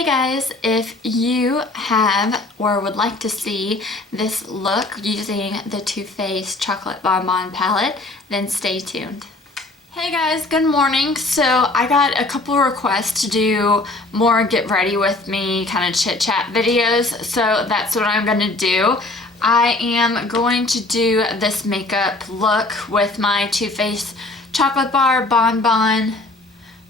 Hey guys, if you have or would like to see this look using the Too Faced Chocolate Bonbon palette, then stay tuned. Hey guys, good morning. So I got a couple requests to do more get ready with me kind of chit chat videos, so that's what I'm going to do. I am going to do this makeup look with my Too Faced Chocolate Bar Bonbon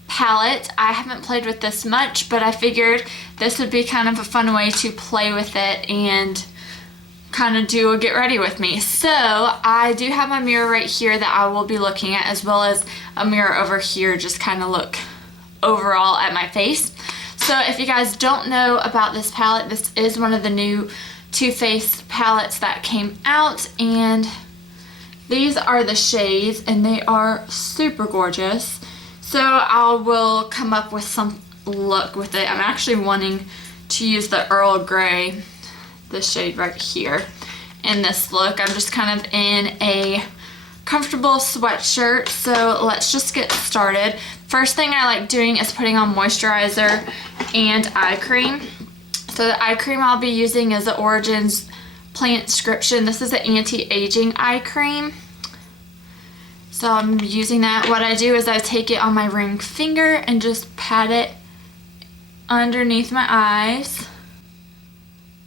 palette. I haven't played with this much, but I figured this would be kind of a fun way to play with it and kind of do a get ready with me. So I do have my mirror right here that I will be looking at, as well as a mirror over here, just kind of look overall at my face. So if you guys don't know about this palette, this is one of the new Too Faced palettes that came out, and these are the shades and they are super gorgeous. So I will come up with some look with it. I'm actually wanting to use the Earl Grey, this shade right here, in this look. I'm just kind of in a comfortable sweatshirt, so let's just get started. First thing I like doing is putting on moisturizer and eye cream. So the eye cream I'll be using is the Origins PLANTSCRIPTION. This is an anti-aging eye cream. So I'm using that. What I do is I take it on my ring finger and just pat it underneath my eyes.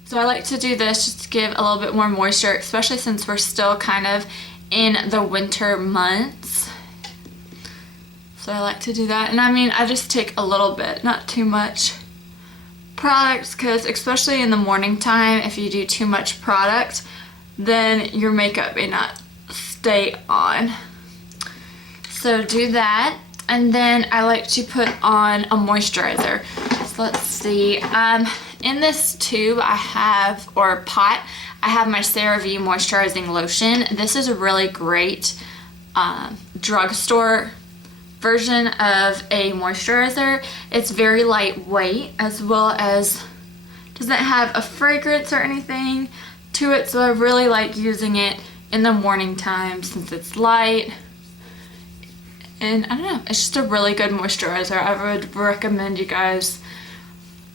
So I like to do this just to give a little bit more moisture, especially since we're still kind of in the winter months. So I like to do that. And I mean, I just take a little bit, not too much product, because especially in the morning time, if you do too much product, then your makeup may not stay on. So do that, and then I like to put on a moisturizer. So let's see, in this tube I have, or pot, I have my CERAVE moisturizing lotion. This is a really great drugstore version of a moisturizer. It's very lightweight, as well as doesn't have a fragrance or anything to it, so I really like using it in the morning time since it's light. And I don't know, it's just a really good moisturizer. I would recommend you guys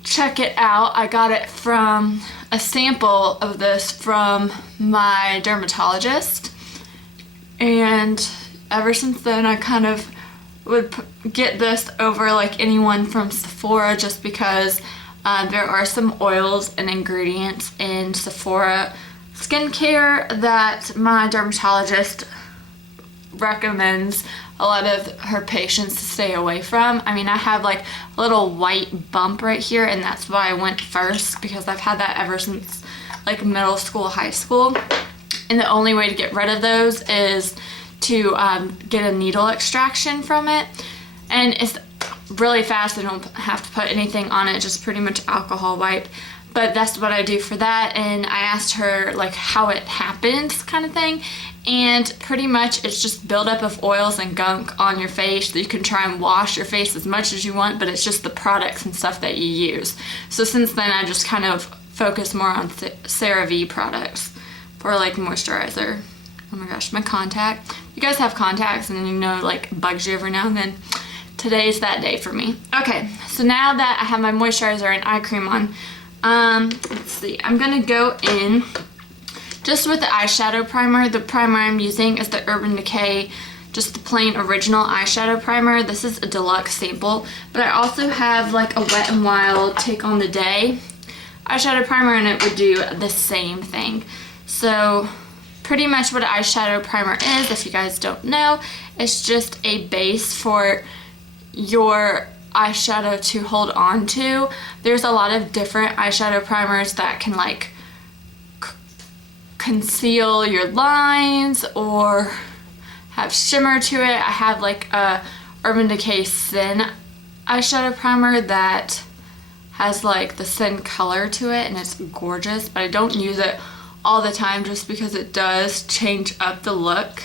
check it out. I got it from a sample of this from my dermatologist, and ever since then I kind of would get this over like anyone from Sephora, just because there are some oils and ingredients in Sephora skincare that my dermatologist recommends a lot of her patients to stay away from. I mean, I have like a little white bump right here, and that's why I went first, because I've had that ever since like middle school, high school. And the only way to get rid of those is to get a needle extraction from it. And it's really fast. I don't have to put anything on it, just pretty much alcohol wipe. But that's what I do for that. And I asked her like how it happens kind of thing. And pretty much it's just buildup of oils and gunk on your face. You can try and wash your face as much as you want, but it's just the products and stuff that you use. So since then I just kind of focus more on CeraVe products for like moisturizer. Oh my gosh, my contact. You guys have contacts and you know like bugs you every now and then. Today's that day for me. Okay, so now that I have my moisturizer and eye cream on, let's see, I'm gonna go in just with the eyeshadow primer. The primer I'm using is the Urban Decay, just the plain original eyeshadow primer. This is a deluxe sample, but I also have like a Wet n Wild Take on the Day eyeshadow primer, and it would do the same thing. So pretty much what an eyeshadow primer is, if you guys don't know, it's just a base for your eyeshadow to hold on to. There's a lot of different eyeshadow primers that can like conceal your lines or have shimmer to it. I have like a Urban Decay Sin eyeshadow primer that has like the sin color to it, and it's gorgeous, but I don't use it all the time just because it does change up the look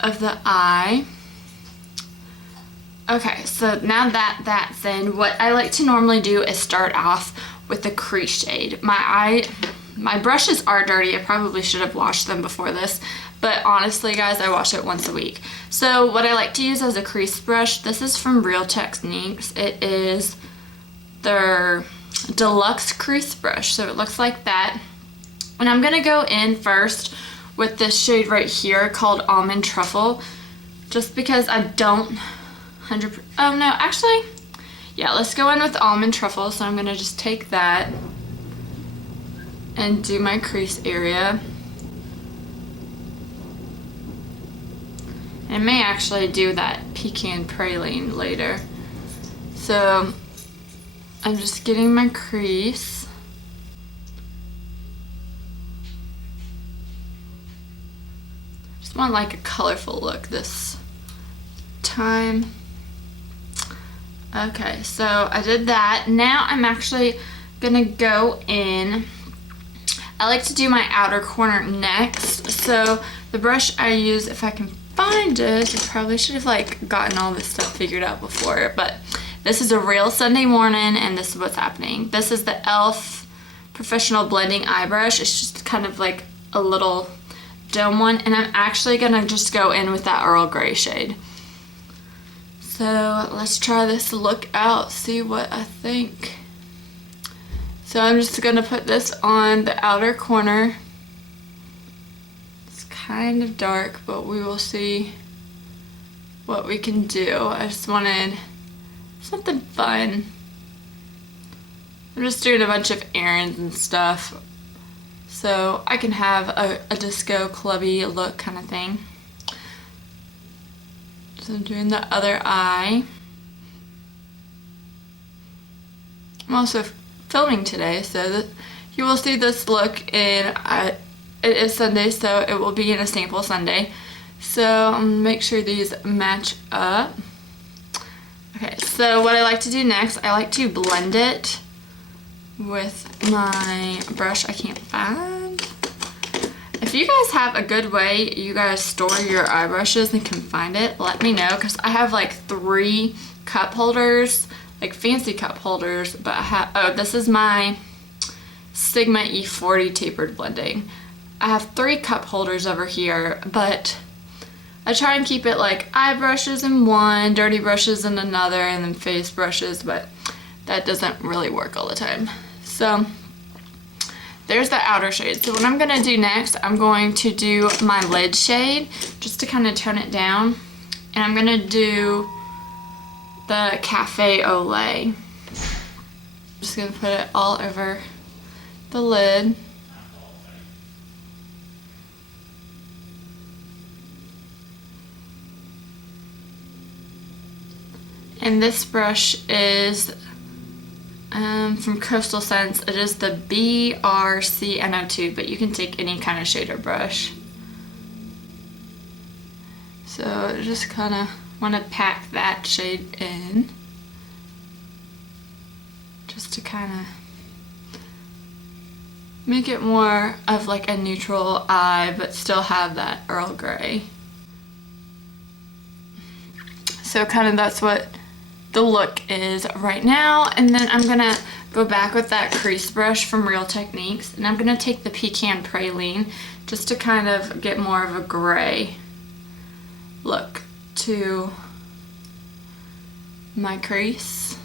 of the eye. Okay, so now that that's in, what I like to normally do is start off with the crease shade. My brushes are dirty. I probably should have washed them before this, but honestly guys, I wash it once a week. So what I like to use as a crease brush, this is from Real Techniques. It is their Deluxe crease brush. So it looks like that. And I'm gonna go in first with this shade right here called Almond Truffle, just because I don't oh no, actually, yeah, let's go in with Almond Truffle. So I'm gonna just take that and do my crease area. I may actually do that Pecan Praline later. So I'm just getting my crease. Just want like a colorful look this time. Okay, so I did that. Now I'm actually gonna go in. I like to do my outer corner next. So the brush I use, if I can find it, I probably should have like gotten all this stuff figured out before, but this is a real Sunday morning and this is what's happening. This is the e.l.f. Professional Blending Eye Brush. It's just kind of like a little dome one, and I'm actually gonna just go in with that Earl Grey shade. So let's try this look out, see what I think. So I'm just gonna put this on the outer corner. It's kind of dark, but we will see what we can do. I just wanted something fun. I'm just doing a bunch of errands and stuff, so I can have a disco clubby look kind of thing. So I'm doing the other eye. I'm also filming today, so you will see this look in, it is Sunday, so it will be in a sample Sunday. So I'm gonna make sure these match up. Okay, so what I like to do next, I like to blend it with my brush I can't find. If you guys have a good way you guys store your eye brushes and can find it, let me know, because I have like 3 cup holders, like fancy cup holders, but I have, oh, this is my Sigma E40 tapered blending. I have 3 cup holders over here, but I try and keep it like eye brushes in one, dirty brushes in another, and then face brushes, but that doesn't really work all the time. So there's the outer shade. So what I'm gonna do next, I'm going to do my lid shade just to kind of tone it down. And I'm gonna do the Cafe au Lait. Just gonna put it all over the lid. And this brush is from Coastal Scents. It is the BRCNO2, but you can take any kind of shader brush. So I just kind of want to pack that shade in, just to kind of make it more of like a neutral eye, but still have that Earl Grey. So kind of that's what the look is right now. And then I'm gonna go back with that crease brush from Real Techniques, and I'm gonna take the Pecan Praline just to kind of get more of a gray look to my crease.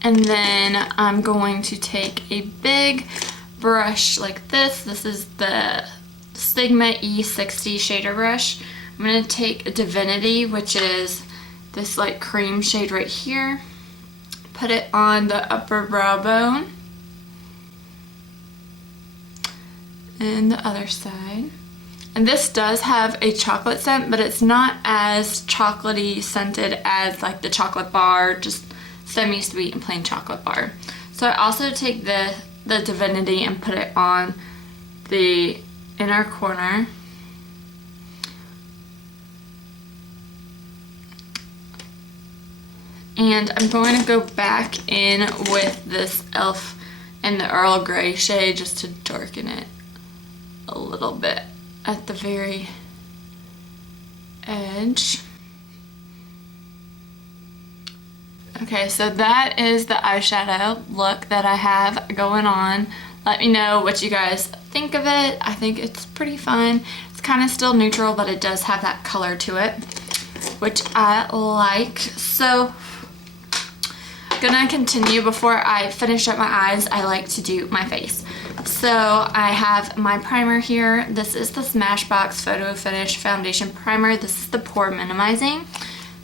And then I'm going to take a big brush like this. This is the Sigma E60 shader brush. I'm going to take Divinity, which is this like cream shade right here, put it on the upper brow bone and the other side. And this does have a chocolate scent, but it's not as chocolatey scented as like the chocolate bar, just semi-sweet and plain chocolate bar. So I also take the Divinity and put it on the inner corner. And I'm going to go back in with this e.l.f. and the Earl Grey shade just to darken it a little bit at the very edge. Okay, so that is the eyeshadow look that I have going on. Let me know what you guys think of it. I think it's pretty fun. It's kind of still neutral, but it does have that color to it. which I like. So gonna continue. Before I finish up my eyes, I like to do my face. So I have my primer here. This is the Smashbox Photo Finish Foundation Primer. This is the pore minimizing.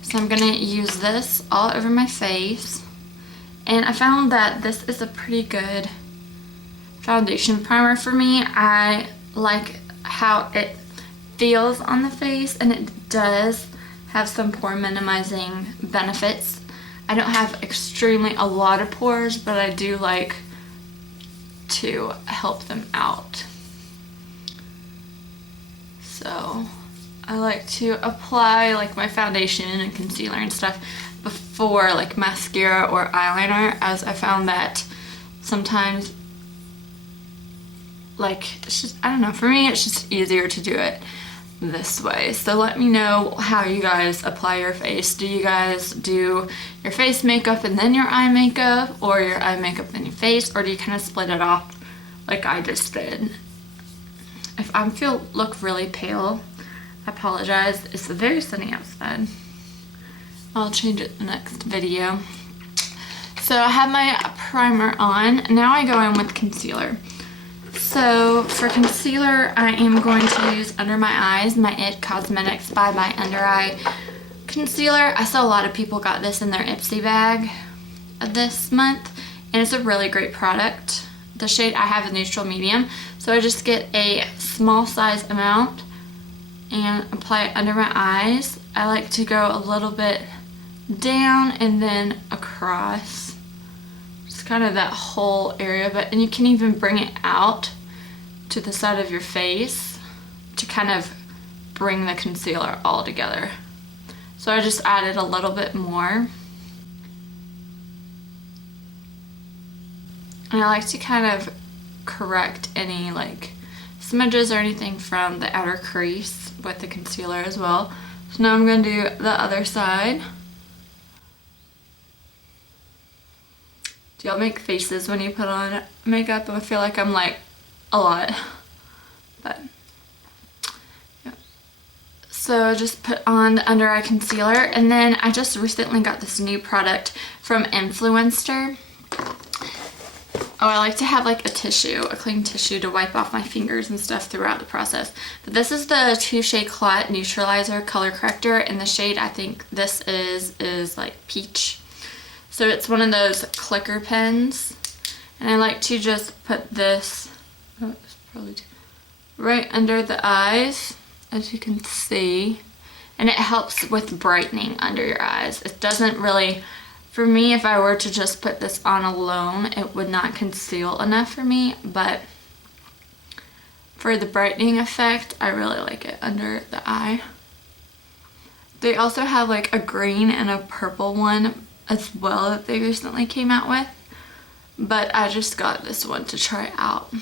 So I'm gonna use this all over my face. And I found that this is a pretty good foundation primer for me. I like how it feels on the face, and it does have some pore minimizing benefits. I don't have extremely a lot of pores, but I do like to help them out. So I like to apply like my foundation and concealer and stuff before like mascara or eyeliner, as I found that sometimes like it's just, I don't know, for me it's just easier to do it this way. So let me know how you guys apply your face. Do you guys do your face makeup and then your eye makeup, or your eye makeup and your face, or do you kind of split it off like I just did? If I look really pale, I apologize. It's very sunny outside. I'll change it in the next video. So I have my primer on. Now I go in with concealer. So for concealer, I am going to use under my eyes my IT Cosmetics by my Under Eye concealer. I saw a lot of people got this in their Ipsy bag this month, and it's a really great product. The shade I have is neutral medium, so I just get a small size amount and apply it under my eyes. I like to go a little bit down and then across, just kind of that whole area, and you can even bring it out to the side of your face to kind of bring the concealer all together. So I just added a little bit more. And I like to kind of correct any like smudges or anything from the outer crease with the concealer as well. So now I'm going to do the other side. Do y'all make faces when you put on makeup? I feel like I'm like a lot, but yeah. So I just put on the under eye concealer, and then I just recently got this new product from Influencer. Oh, I like to have like a tissue, a clean tissue to wipe off my fingers and stuff throughout the process. But this is the Touche ECLAT Neutralizer Color Corrector, and the shade I think this is like peach. So it's one of those clicker pens, and I like to just put this right under the eyes, as you can see, and it helps with brightening under your eyes. It doesn't really, for me, if I were to just put this on alone, it would not conceal enough for me, but for the brightening effect, I really like it under the eye. They also have like a green and a purple one as well that they recently came out with, but I just got this one to try out.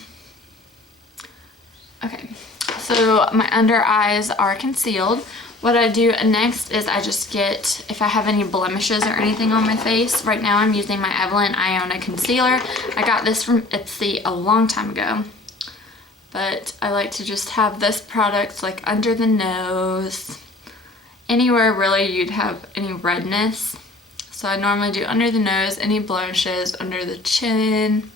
Okay, so my under eyes are concealed. What I do next is I just get, if I have any blemishes or anything on my face, right now I'm using my EVELYN IONA concealer. I got this from Ipsy a long time ago, but I like to just have this product like under the nose, anywhere really you'd have any redness. So I normally do under the nose, any blemishes, under the chin.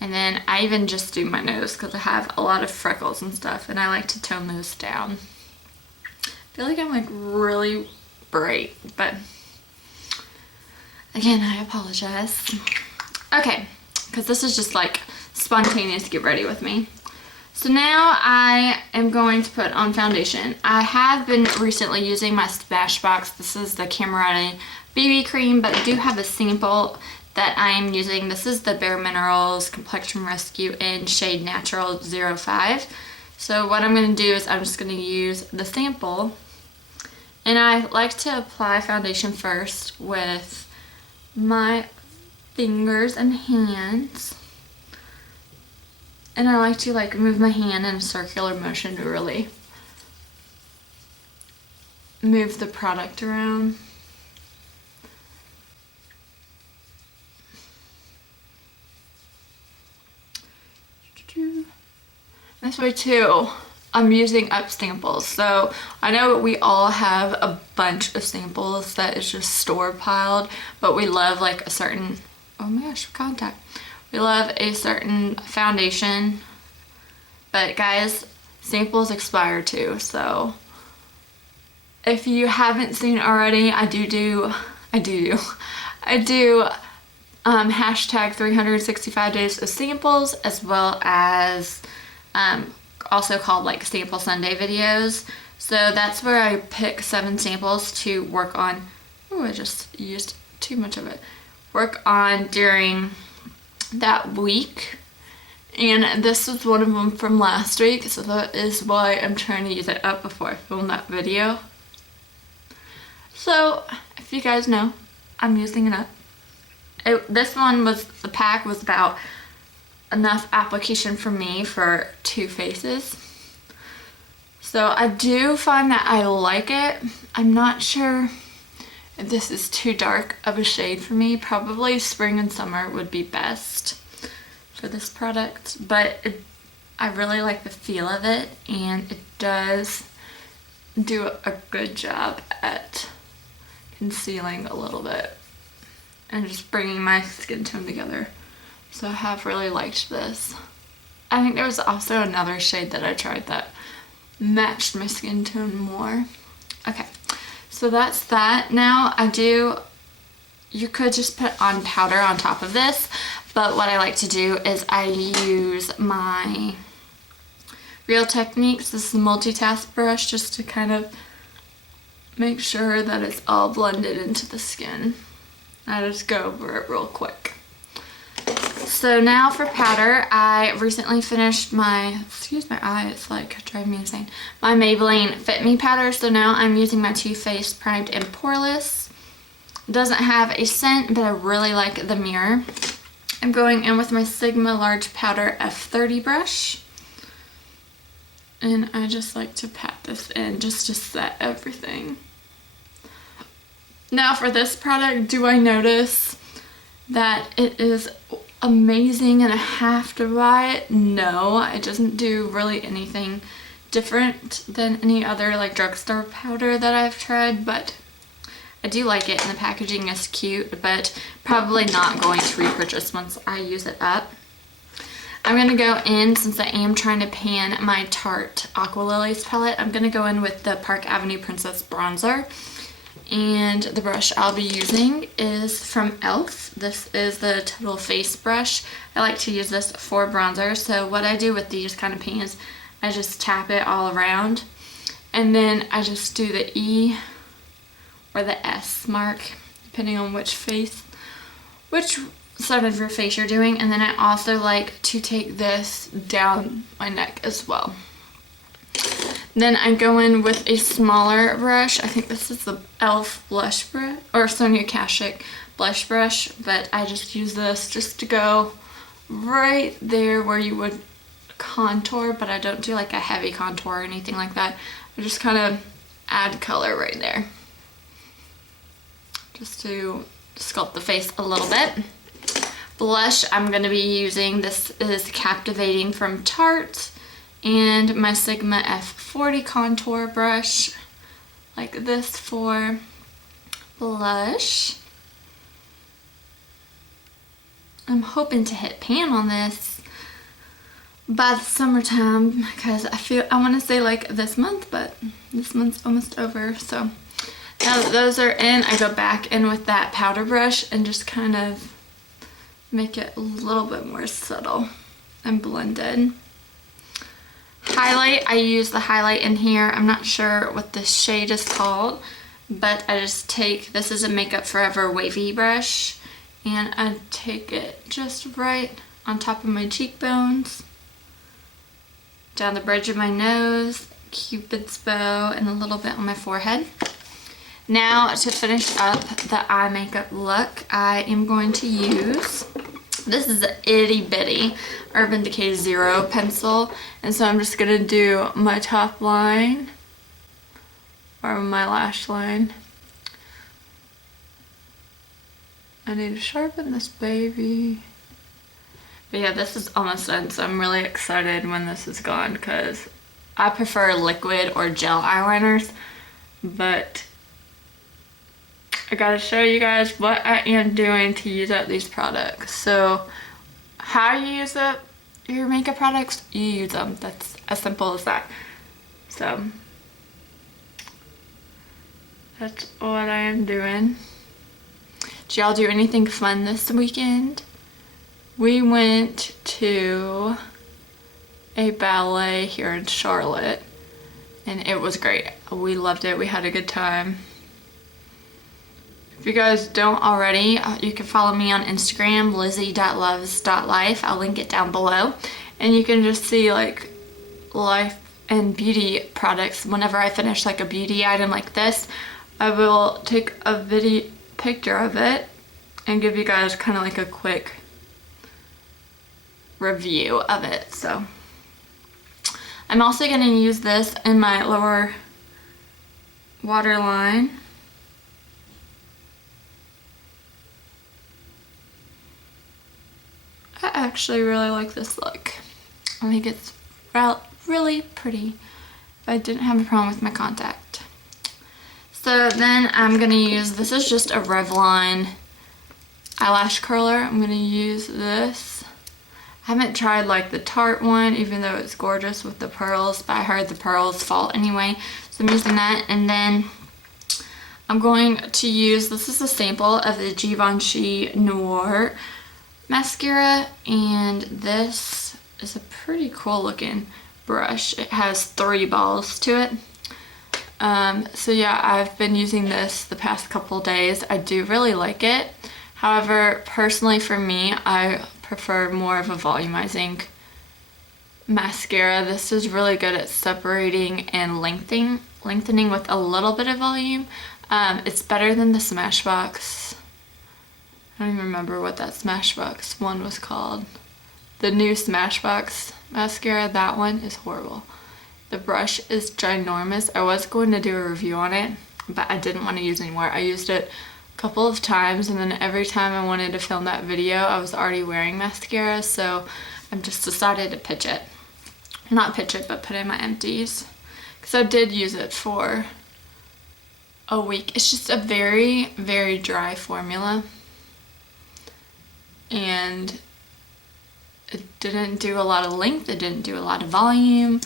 And then I even just do my nose because I have a lot of freckles and stuff, and I like to tone those down. I feel like I'm like really bright, but again, I apologize. Okay, because this is just like spontaneous get ready with me. So now I am going to put on foundation. I have been recently using my Smashbox. This is the Camerati BB cream, but I do have a sample that I'm using. This is the Bare Minerals Complexion Rescue in shade Natural 05. So what I'm going to do is I'm just going to use the sample, and I like to apply foundation first with my fingers and hands, and I like to like move my hand in a circular motion to really move the product around. This way too, I'm using up samples. So I know we all have a bunch of samples that is just store piled, but we love like a certain, oh my gosh, contact. We love a certain foundation, but guys, samples expire too. So if you haven't seen already, I do hashtag 365 days of samples, as well as also called like Sample Sunday videos. So that's where I pick 7 samples to work on. Oh, I just used too much of it. Work on during that week. And this was one of them from last week, so that is why I'm trying to use it up before I film that video. So if you guys know, I'm using it up. This one was, the pack was about enough application for me for 2 faces. So I do find that I like it. I'm not sure if this is too dark of a shade for me. Probably spring and summer would be best for this product, but I really like the feel of it, and it does do a good job at concealing a little bit and just bringing my skin tone together. So I have really liked this. I think there was also another shade that I tried that matched my skin tone more. Okay, so that's that. Now you could just put on powder on top of this, but what I like to do is I use my Real Techniques, this is a multitask brush, just to kind of make sure that it's all blended into the skin. I just go over it real quick. So now for powder, I recently finished my, excuse my eye, it's like driving me insane, my Maybelline Fit Me powder. So now I'm using my Too Faced Primed and Poreless. It doesn't have a scent, but I really like the mirror. I'm going in with my Sigma Large Powder F30 brush. And I just like to pat this in just to set everything. Now for this product, do I notice that it is amazing and I have to buy it? No, it doesn't do really anything different than any other like drugstore powder that I've tried, but I do like it and the packaging is cute, but probably not going to repurchase once I use it up. I'm going to go in, since I am trying to pan my Tarte Aqua Lilies palette, I'm going to go in with the Park Avenue Princess Bronzer. And the brush I'll be using is from e.l.f. This is the Total Face brush. I like to use this for bronzer. So what I do with these kind of pans, I just tap it all around. And then I just do the E or the S mark, depending on which side of your face you're doing. And then I also like to take this down my neck as well. Then I go in with a smaller brush. I think this is the e.l.f. blush brush, or Sonia Kashuk blush brush, but I just use this just to go right there where you would contour, but I don't do like a heavy contour or anything like that. I just kind of add color right there, just to sculpt the face a little bit. Blush, I'm going to be using, this is Captivating from Tarte, and my Sigma F40 contour brush, like this for blush. I'm hoping to hit pan on this by the summertime, because I want to say like this month, but this month's almost over. So now that those are in, I go back in with that powder brush and just kind of make it a little bit more subtle and blended. Highlight, I use the highlight in here. I'm not sure what this shade is called, but I just take, this is a Makeup Forever wavy brush, and I take it just right on top of my cheekbones, down the bridge of my nose, Cupid's bow, and a little bit on my forehead. Now to finish up the eye makeup look, I am going to use, this is an itty bitty Urban Decay Zero pencil, and so I'm just gonna do my top line or my lash line. I need to sharpen this baby. But yeah, this is almost done, so I'm really excited when this is gone, because I prefer liquid or gel eyeliners, but I gotta show you guys what I am doing to use up these products. So how you use up your makeup products, you use them. That's as simple as that. So that's what I am doing. Did y'all do anything fun this weekend? We went to a ballet here in Charlotte and it was great. We loved it. We had a good time. If you guys don't already, you can follow me on Instagram, lizzie.loves.life. I'll link it down below. And you can just see like life and beauty products. Whenever I finish like a beauty item like this, I will take a picture of it and give you guys kind of like a quick review of it. So I'm also going to use this in my lower waterline. I actually really like this look. I think it's really pretty. But I didn't have a problem with my contact. So then I'm going to use, this is just a Revlon eyelash curler. I'm going to use this. I haven't tried like the Tarte one, even though it's gorgeous with the pearls, but I heard the pearls fall anyway. So I'm using that, and then I'm going to use, this is a sample of the Givenchy Noir mascara, and this is a pretty cool looking brush. It has 3 balls to it. So yeah, I've been using this the past couple days. I do really like it. However, personally for me, I prefer more of a volumizing mascara. This is really good at separating and lengthening with a little bit of volume. It's better than the Smashbox. I don't even remember what that Smashbox one was called. The new Smashbox mascara, that one is horrible. The brush is ginormous. I was going to do a review on it, but I didn't want to use it anymore. I used it a couple of times, and then every time I wanted to film that video, I was already wearing mascara, so I've just decided to pitch it. Not pitch it, but put in my empties. Because I did use it for a week. It's just a very, very dry formula. And it didn't do a lot of length, it didn't do a lot of volume.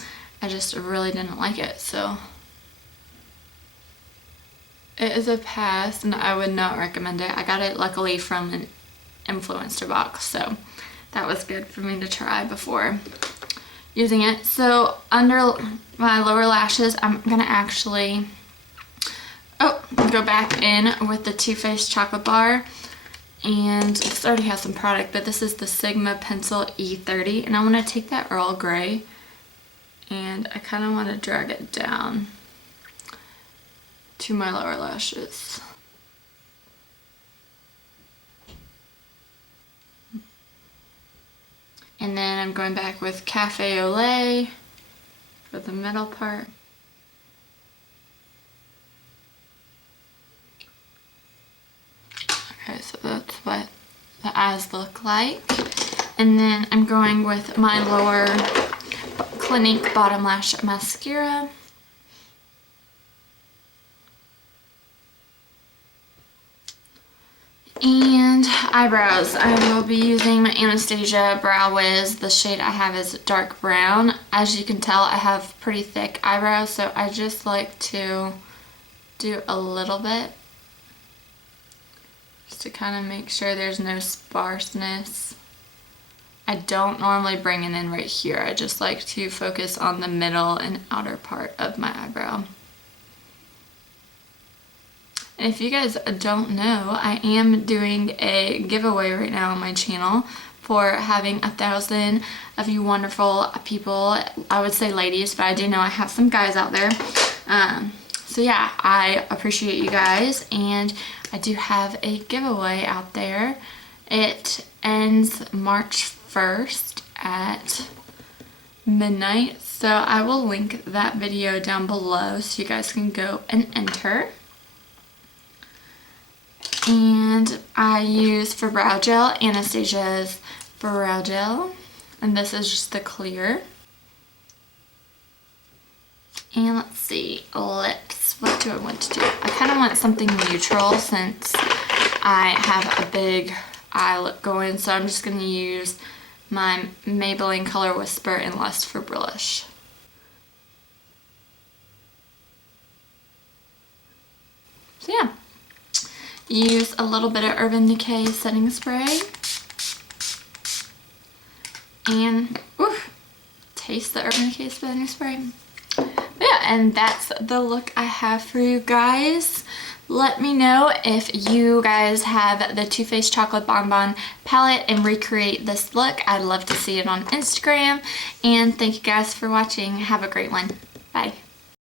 I just really didn't like it, so it is a pass, and I would not recommend it. I got it luckily from an influencer box, so that was good for me to try before using it. So under my lower lashes, I'm gonna actually go back in with the Too Faced chocolate bar. And this already has some product, but this is the Sigma Pencil E30, and I want to take that Earl Grey and I kind of want to drag it down to my lower lashes. And then I'm going back with Cafe au Lait for the middle part. Okay, so that's what the eyes look like. And then I'm going with my lower Clinique Bottom Lash Mascara. And eyebrows. I will be using my Anastasia Brow Wiz. The shade I have is dark brown. As you can tell, I have pretty thick eyebrows, so I just like to do a little bit just to kind of make sure there's no sparseness. I don't normally bring it in right here. I just like to focus on the middle and outer part of my eyebrow. And if you guys don't know, I am doing a giveaway right now on my channel for having 1,000 of you wonderful people. I would say ladies, but I do know I have some guys out there. So yeah, I appreciate you guys, and I do have a giveaway out there. It ends March 1st at midnight, so I will link that video down below so you guys can go and enter. And I use for brow gel Anastasia's brow gel, and this is just the clear. And let's see, lips. What do I want to do? I kind of want something neutral since I have a big eye look going, so I'm just going to use my Maybelline Color Whisper in Lust for Blush. So yeah, use a little bit of Urban Decay setting spray. And oof, taste the Urban Decay setting spray. But yeah, and that's the look I have for you guys. Let me know if you guys have the Too Faced Chocolate Bonbon palette and recreate this look. I'd love to see it on Instagram. And thank you guys for watching. Have a great one. Bye.